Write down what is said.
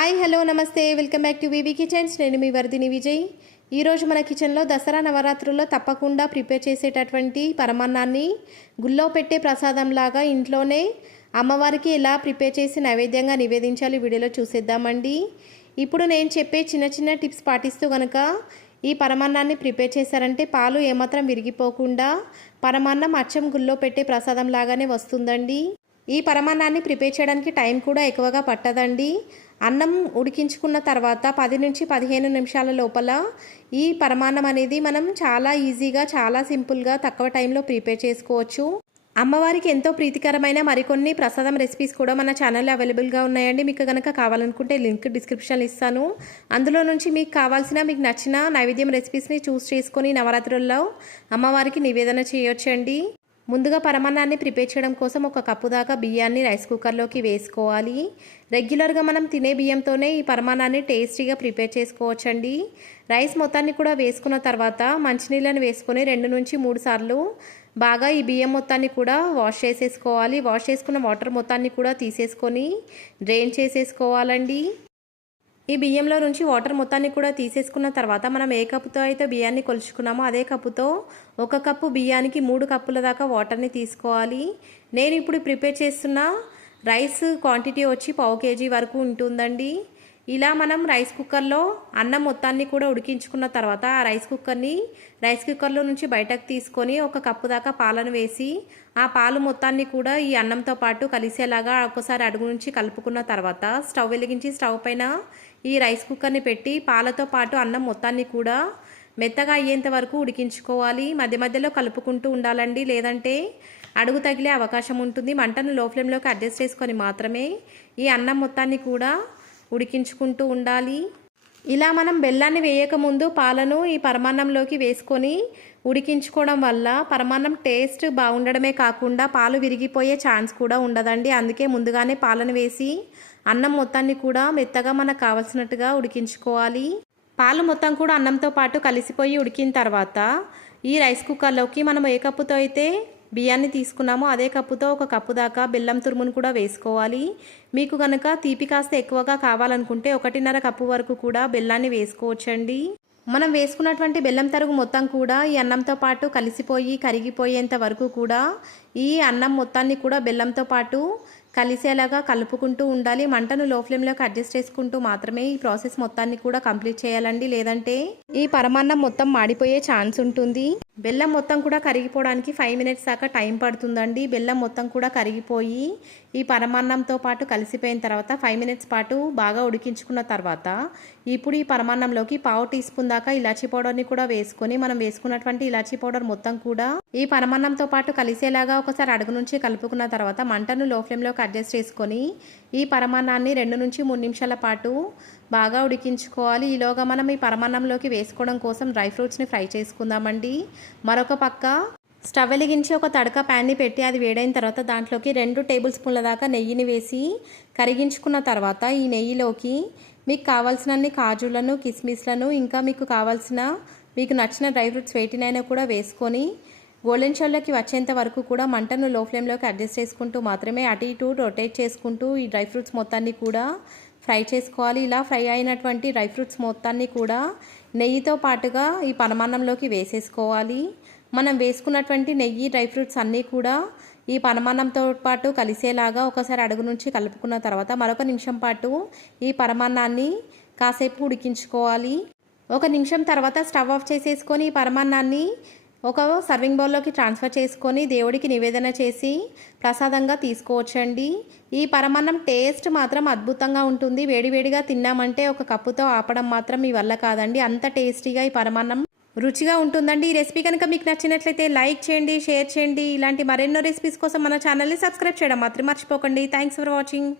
Hi hello నమస్తే. Welcome back to V V kitchens. నేను మీ వర్ధిని విజయ్. ఈరోజు మన కిచెన్లో దసరా నవరాత్రుల్లో తప్పకుండా ప్రిపేర్ చేసేటటువంటి పరమాన్నాన్ని గుళ్ళో పెట్టే ప్రసాదంలాగా ఇంట్లోనే అమ్మవారికి ఎలా ప్రిపేర్ చేసి నైవేద్యంగా నివేదించాలి వీడియోలో చూసేద్దామండి. ఇప్పుడు నేను చెప్పే చిన్న చిన్న టిప్స్ పాటిస్తూ కనుక ఈ పరమాన్నాన్ని ప్రిపేర్ చేశారంటే పాలు ఏమాత్రం విరిగిపోకుండా పరమాన్నం అచ్చం గుళ్ళో పెట్టే ప్రసాదం లాగానే వస్తుందండి. ఈ పరమాన్నాన్ని ప్రిపేర్ చేయడానికి టైం కూడా ఎక్కువగా పట్టదండి. అన్నం ఉడికించుకున్న తర్వాత పది నుంచి పదిహేను నిమిషాల లోపల ఈ పరమాన్నం అనేది మనం చాలా ఈజీగా చాలా సింపుల్గా తక్కువ టైంలో ప్రిపేర్ చేసుకోవచ్చు. అమ్మవారికి ఎంతో ప్రీతికరమైన మరికొన్ని ప్రసాదం రెసిపీస్ కూడా మన ఛానల్లో అవైలబుల్గా ఉన్నాయండి. మీకు కనుక కావాలనుకుంటే లింక్ డిస్క్రిప్షన్లో ఇస్తాను. అందులో నుంచి మీకు కావాల్సిన మీకు నచ్చిన నైవేద్యం రెసిపీస్ని చూస్ చేసుకొని నవరాత్రుల్లో అమ్మవారికి నివేదన చేయొచ్చండి. ముందుగా పరమాన్నాన్ని ప్రిపేర్ చేయడం కోసం ఒక కప్పు దాకా బియ్యాన్ని రైస్ కుక్కర్లోకి వేసుకోవాలి. రెగ్యులర్గా మనం తినే బియ్యంతోనే ఈ పరమాన్నాన్ని టేస్టీగా ప్రిపేర్ చేసుకోవచ్చండి. రైస్ మొత్తాన్ని కూడా వేసుకున్న తర్వాత మంచినీళ్ళని వేసుకొని రెండు నుంచి మూడు సార్లు బాగా ఈ బియ్యం మొత్తాన్ని కూడా వాష్ చేసేసుకోవాలి. వాష్ చేసుకున్న వాటర్ మొత్తాన్ని కూడా తీసేసుకొని డ్రైన్ చేసేసుకోవాలండి. ఈ బియ్యంలో నుంచి వాటర్ మొత్తాన్ని కూడా తీసేసుకున్న తర్వాత మనం ఏ కప్పుతో అయితే బియ్యాన్ని కొలుచుకున్నామో అదే కప్పుతో ఒక కప్పు బియ్యానికి మూడు కప్పుల దాకా వాటర్ని తీసుకోవాలి. నేను ఇప్పుడు ప్రిపేర్ చేస్తున్న రైస్ క్వాంటిటీ వచ్చి పావు కేజీ వరకు ఉంటుందండి. ఇలా మనం రైస్ కుక్కర్లో అన్నం మొత్తాన్ని కూడా ఉడికించుకున్న తర్వాత ఆ రైస్ కుక్కర్ని రైస్ కుక్కర్లో నుంచి బయటకు తీసుకొని ఒక కప్పు దాకా పాలను వేసి ఆ పాలు మొత్తాన్ని కూడా ఈ అన్నంతో పాటు కలిసేలాగా ఒకసారి అడుగు నుంచి కలుపుకున్న తర్వాత స్టవ్ వెలిగించి స్టవ్ పైన ఈ రైస్ కుక్కర్ని పెట్టి పాలతో పాటు అన్నం మొత్తాన్ని కూడా మెత్తగా అయ్యేంత వరకు ఉడికించుకోవాలి. మధ్య మధ్యలో కలుపుకుంటూ ఉండాలండి. లేదంటే అడుగు తగిలే అవకాశం ఉంటుంది. మంటను లో ఫ్లేమ్లోకి అడ్జస్ట్ చేసుకొని మాత్రమే ఈ అన్నం మొత్తాన్ని కూడా ఉడికించుకుంటూ ఉండాలి. ఇలా మనం బెల్లాన్ని వేయకముందు పాలను ఈ పరమాన్నంలోకి వేసుకొని ఉడికించుకోవడం వల్ల పరమాన్నం టేస్ట్ బాగుండడమే కాకుండా పాలు విరిగిపోయే ఛాన్స్ కూడా ఉండదండి. అందుకే ముందుగానే పాలను వేసి అన్నం మొత్తాన్ని కూడా మెత్తగా మనకు కావలసినట్టుగా ఉడికించుకోవాలి. పాలు మొత్తం కూడా అన్నంతో పాటు కలిసిపోయి ఉడికిన తర్వాత ఈ రైస్ కుక్కర్లోకి మనం ఏ కప్పుతో అయితే బియ్యాన్ని తీసుకున్నామో అదే కప్పుతో ఒక కప్పు దాకా బెల్లం తురుమును కూడా వేసుకోవాలి. మీకు కనుక తీపి కాస్త ఎక్కువగా కావాలనుకుంటే ఒకటిన్నర కప్పు వరకు కూడా బెల్లాన్ని వేసుకోవచ్చండి. మనం వేసుకున్నటువంటి బెల్లం తరుగు మొత్తం కూడా ఈ అన్నంతో పాటు కలిసిపోయి కరిగిపోయేంత వరకు కూడా ఈ అన్నం మొత్తాన్ని కూడా బెల్లంతో పాటు కలిసేలాగా కలుపుకుంటూ ఉండాలి. మంటను లో ఫ్లేమ్లోకి అడ్జస్ట్ చేసుకుంటూ మాత్రమే ఈ ప్రాసెస్ మొత్తాన్ని కూడా కంప్లీట్ చేయాలండి. లేదంటే ఈ పరమాన్నం మొత్తం మాడిపోయే ఛాన్స్ ఉంటుంది. బెల్లం మొత్తం కూడా కరిగిపోవడానికి ఫైవ్ మినిట్స్ దాకా టైం పడుతుందండి. బెల్లం మొత్తం కూడా కరిగిపోయి ఈ పరమాన్నంతో పాటు కలిసిపోయిన తర్వాత ఫైవ్ మినిట్స్ పాటు బాగా ఉడికించుకున్న తర్వాత ఇప్పుడు ఈ పరమాన్నంలోకి పావు టీ స్పూన్ దాకా ఇలాచీ పౌడర్ని కూడా వేసుకొని మనం వేసుకున్నటువంటి ఇలాచీ పౌడర్ మొత్తం కూడా ఈ పరమాన్నంతో పాటు కలిసేలాగా ఒకసారి అడుగు నుంచి కలుపుకున్న తర్వాత మంటను లో ఫ్లేమ్లోకి అడ్జస్ట్ చేసుకొని ఈ పరమాన్నాన్ని రెండు నుంచి మూడు నిమిషాల పాటు బాగా ఉడికించుకోవాలి. ఈలోగా మనం ఈ పరమాన్నంలోకి వేసుకోవడం కోసం డ్రై ఫ్రూట్స్ని ఫ్రై చేసుకుందామండి. మరొక పక్క స్టవ్ వెలిగించి ఒక తడక ప్యాన్ని పెట్టి అది వేడైన తర్వాత దాంట్లోకి రెండు టేబుల్ స్పూన్ల దాకా నెయ్యిని వేసి కరిగించుకున్న తర్వాత ఈ నెయ్యిలోకి మీకు కావాల్సినన్ని కాజులను కిస్మిస్లను ఇంకా మీకు కావాల్సిన మీకు నచ్చిన డ్రై ఫ్రూట్స్ వేటినైనా కూడా వేసుకొని గోల్డెన్ షోల్లోకి వచ్చేంత వరకు కూడా మంటను లో ఫ్లేమ్లోకి అడ్జస్ట్ చేసుకుంటూ మాత్రమే అటు ఇటు రొటేట్ చేసుకుంటూ ఈ డ్రై ఫ్రూట్స్ మొత్తాన్ని కూడా ఫ్రై చేసుకోవాలి. ఇలా ఫ్రై అయినటువంటి డ్రై ఫ్రూట్స్ మొత్తాన్ని కూడా నెయ్యితో పాటుగా ఈ పనమాన్నంలోకి వేసేసుకోవాలి. మనం వేసుకున్నటువంటి నెయ్యి డ్రై ఫ్రూట్స్ అన్నీ కూడా ఈ పరమాన్నంతో పాటు కలిసేలాగా ఒకసారి అడుగు నుంచి కలుపుకున్న తర్వాత మరొక నిమిషం పాటు ఈ పరమాన్నాన్ని కాసేపు ఉడికించుకోవాలి. ఒక నిమిషం తర్వాత స్టవ్ ఆఫ్ చేసేసుకొని ఈ పరమాన్నాన్ని ఒక సర్వింగ్ బౌల్లోకి ట్రాన్స్ఫర్ చేసుకొని దేవుడికి నివేదన చేసి ప్రసాదంగా తీసుకోవచ్చండి. ఈ పరమాన్నం టేస్ట్ మాత్రం అద్భుతంగా ఉంటుంది. వేడివేడిగా తిన్నామంటే ఒక కప్పుతో ఆపడం మాత్రం మీ వల్ల కాదండి. అంత టేస్టీగా ఈ పరమాన్నం రుచిగా ఉంటుందండి. ఈ రెసిపీ కనుక మీకు నచ్చినట్లయితే లైక్ చేయండి షేర్ చేయండి. ఇలాంటి మరెన్నో రెసిపీస్ కోసం మన ఛానల్ని సబ్స్క్రైబ్ చేయడం మాత్రం మర్చిపోకండి. Thanks for watching